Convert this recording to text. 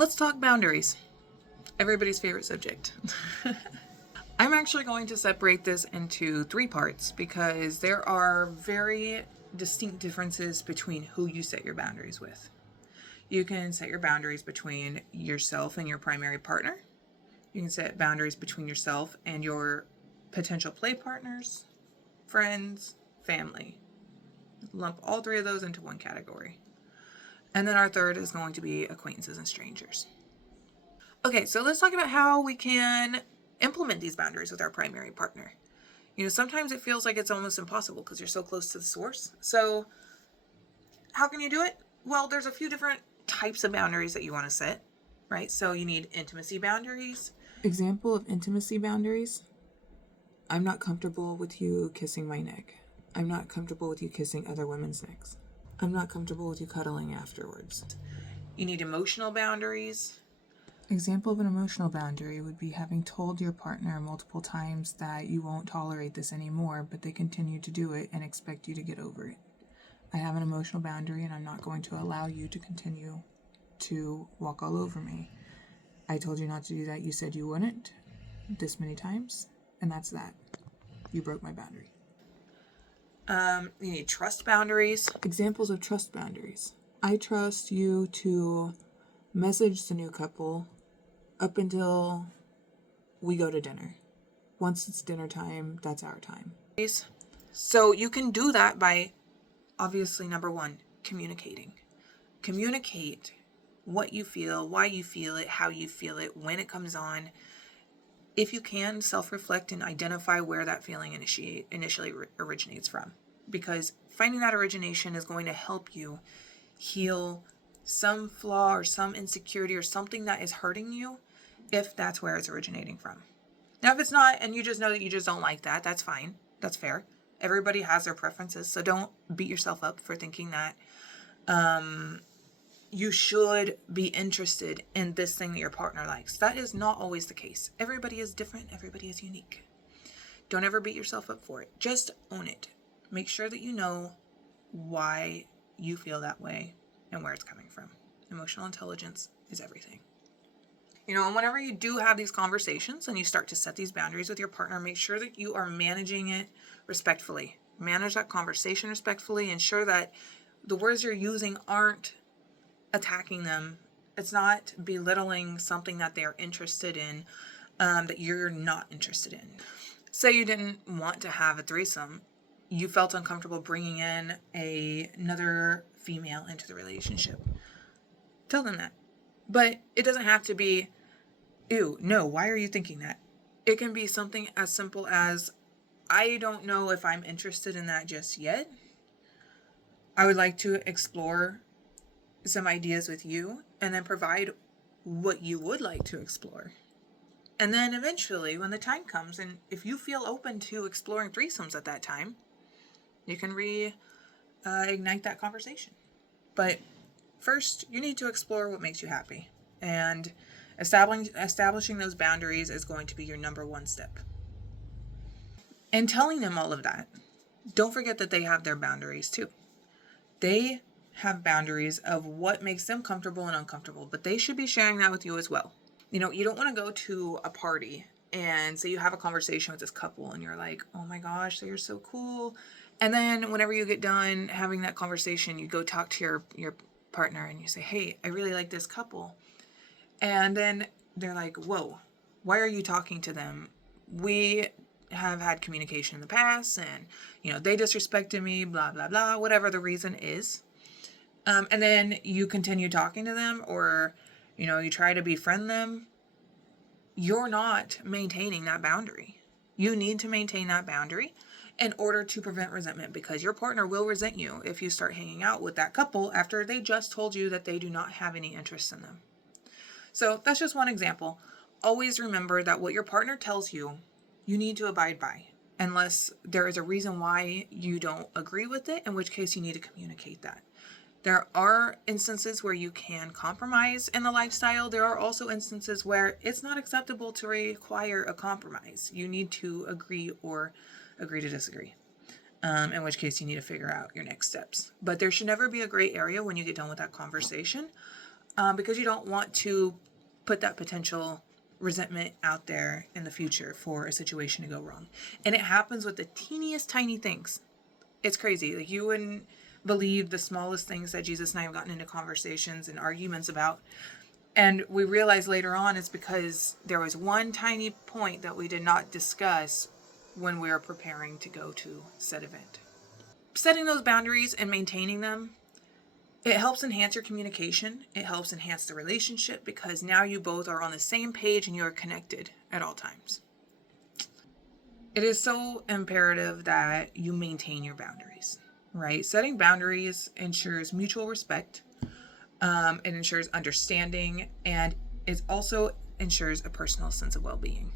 Let's talk boundaries. Everybody's favorite subject. I'm actually going to separate this into 3 parts because there are very distinct differences between who you set your boundaries with. You can set your boundaries between yourself and your primary partner. You can set boundaries between yourself and your potential play partners, friends, family. Lump all 3 of those into one category. And then our third is going to be acquaintances and strangers. Okay, so let's talk about how we can implement these boundaries with our primary partner. Sometimes it feels like it's almost impossible because you're so close to the source. So how can you do it? Well, there's a few different types of boundaries that you want to set, right? So you need intimacy boundaries. Example of intimacy boundaries. I'm not comfortable with you kissing my neck. I'm not comfortable with you kissing other women's necks. I'm not comfortable with you cuddling afterwards. You need emotional boundaries. Example of an emotional boundary would be having told your partner multiple times that you won't tolerate this anymore, but they continue to do it and expect you to get over it. I have an emotional boundary and I'm not going to allow you to continue to walk all over me. I told you not to do that. You said you wouldn't this many times, and that's that. You broke my boundary. You need trust boundaries. Examples of trust boundaries. I trust you to message the new couple up until we go to dinner. Once it's dinner time, that's our time. So you can do that by, obviously, number 1, communicating. Communicate what you feel, why you feel it, how you feel it, when it comes on. If you can, self-reflect and identify where that feeling initially originates from. Because finding that origination is going to help you heal some flaw or some insecurity or something that is hurting you, if that's where it's originating from. Now, if it's not, and you just know that you just don't like that, that's fine. That's fair. Everybody has their preferences, so don't beat yourself up for thinking that you should be interested in this thing that your partner likes. That is not always the case. Everybody is different. Everybody is unique. Don't ever beat yourself up for it. Just own it. Make sure that you know why you feel that way and where it's coming from. Emotional intelligence is everything. And whenever you do have these conversations and you start to set these boundaries with your partner, make sure that you are managing it respectfully. Manage that conversation respectfully. Ensure that the words you're using aren't attacking them. It's not belittling something that they're interested in, that you're not interested in. Say you didn't want to have a threesome. You felt uncomfortable bringing in another female into the relationship. Tell them that. But it doesn't have to be, ew, no, why are you thinking that? It can be something as simple as, I don't know if I'm interested in that just yet. I would like to explore some ideas with you and then provide what you would like to explore. And then eventually, when the time comes, and if you feel open to exploring threesomes at that time, you can reignite that conversation. But first, you need to explore what makes you happy. And establishing those boundaries is going to be your number 1 step. And telling them all of that, don't forget that they have their boundaries too. They have boundaries of what makes them comfortable and uncomfortable, but they should be sharing that with you as well. You don't want to go to a party and say you have a conversation with this couple and you're like, oh my gosh, they're so cool. And then whenever you get done having that conversation, you go talk to your partner and you say, hey, I really like this couple. And then they're like, whoa, why are you talking to them? We have had communication in the past and, they disrespected me, blah, blah, blah, whatever the reason is. And then you continue talking to them or, you try to befriend them. You're not maintaining that boundary. You need to maintain that boundary in order to prevent resentment, because your partner will resent you if you start hanging out with that couple after they just told you that they do not have any interest in them. So that's just one example. Always remember that what your partner tells you, you need to abide by, unless there is a reason why you don't agree with it, in which case you need to communicate that. There are instances where you can compromise in the lifestyle. There are also instances where it's not acceptable to require a compromise. You need to agree or agree to disagree, in which case you need to figure out your next steps. But there should never be a gray area when you get done with that conversation. because you don't want to put that potential resentment out there in the future for a situation to go wrong. And it happens with the teeniest tiny things. It's crazy. Like, you wouldn't believe the smallest things that Jesus and I have gotten into conversations and arguments about. And we realize later on it's because there was one tiny point that we did not discuss when we were preparing to go to said event. Setting those boundaries and maintaining them, it helps enhance your communication. It helps enhance the relationship because now you both are on the same page and you are connected at all times. It is so imperative that you maintain your boundaries, right? Setting boundaries ensures mutual respect. It ensures understanding, and it also ensures a personal sense of well-being.